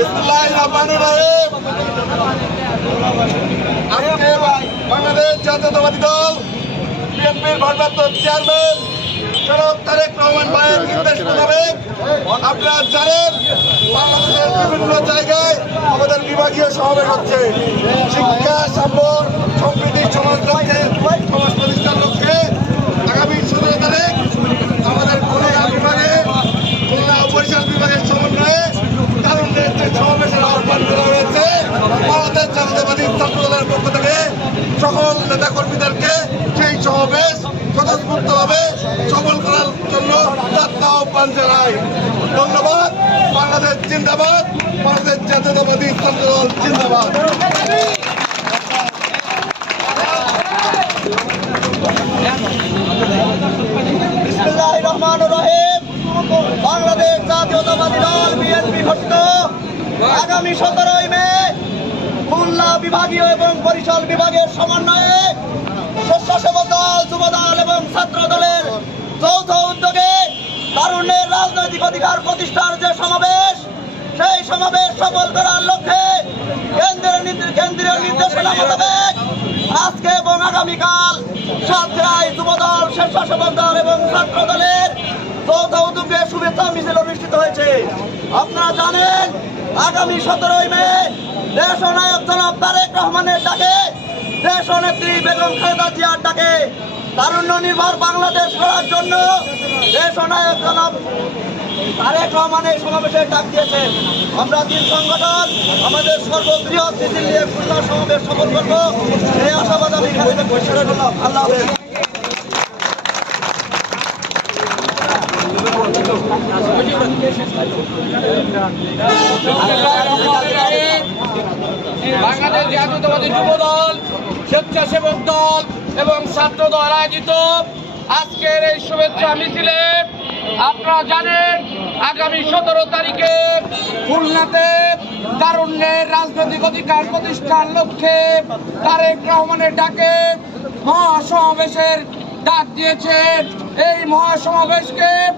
আজকে বাংলাদেশ জাতীয়তাবাদী দল বিএনপির ভারপ্রাপ্ত চেয়ারম্যান জনাব তারেক রহমান ভাইয়ের নির্দেশ মোতাবেক আপনারা জানেন বাংলাদেশের বিভিন্ন জায়গায় আমাদের বিভাগীয় সমাবেশ হচ্ছে। শিক্ষা, সাম্য, সম্প্রীতি, সমাজ প্রতিষ্ঠার লক্ষ্যে আগামী 17 তারিখ আমাদের খুলনা বিভাগে খুলনা বরিশাল বিভাগের সমন্বয়ে তারুণ্যের যে সমাবেশের আহ্বান করা হয়েছে, বাংলাদেশ জাতীয়তাবাদী ছাত্র দলের পক্ষ থেকে সকল নেতাকর্মীদেরকে সেই সমাবেশ স্বতঃস্ফূর্তভাবে সফল করার জন্য আহ্বান জানাই। ধন্যবাদ। বাংলাদেশ জিন্দাবাদ। বাংলাদেশ জাতীয়তাবাদী ছাত্র দল জিন্দাবাদ। বিসমিল্লাহির রহমানির রহিম। বাংলাদেশ জাতীয়তাবাদী দল বিএনপি ঘোষিত আগামী 17 মে খুলনা বিভাগীয় এবং বরিশাল বিভাগের সমন্বয়ে স্বেচ্ছাসেবক দল, যুব দল এবং ছাত্র দলের যৌথ উদ্যোগে তারুণ্যের রাজনৈতিক অধিকার প্রতিষ্ঠার যে সমাবেশ, সেই সমাবেশ সফল করার লক্ষ্যে কেন্দ্রীয় নির্দেশনা মোতাবেক আজকে এবং আগামীকাল সাতক্ষীরায় যুব দল, স্বেচ্ছাসেবক দল এবং ছাত্র দলের যৌথ উদ্যোগে শুভেচ্ছা মিছিল অনুষ্ঠিত হয়েছে। আপনারা জানেন আগামী 17 মে দেশনায়ক জনাব তারেক রহমানের ডাকে, দেশনেত্রী বেগম খালেদা জিয়ার ডাকে তারুণ্য নির্ভর বাংলাদেশ করার জন্য দেশনায়ক জনাব তারেক রহমান এই সমাবেশের ডাক দিয়েছেন। আমরা তিন সংগঠন আমাদের সর্ববৃহৎ মিছিল নিয়ে খুলনা সমাবেশ সফল করব, এই আশাবাদ আমি এখানে ঘোষণা করলাম। আল্লাহ হাফেজ। বাংলাদেশ জাতীয়তাবাদী যুব দল, স্বেচ্ছাসেবক দল এবং ছাত্র দল আয়োজিত আজকের এই শুভেচ্ছা মিছিলে আপনারা জানেন আগামী 17 তারিখে খুলনাতে তারুণ্যের রাজনৈতিক অধিকার প্রতিষ্ঠার লক্ষ্যে তারেক রহমানের ডাকে মহাসমাবেশের ডাক দিয়েছেন। এই মহাসমাবেশকে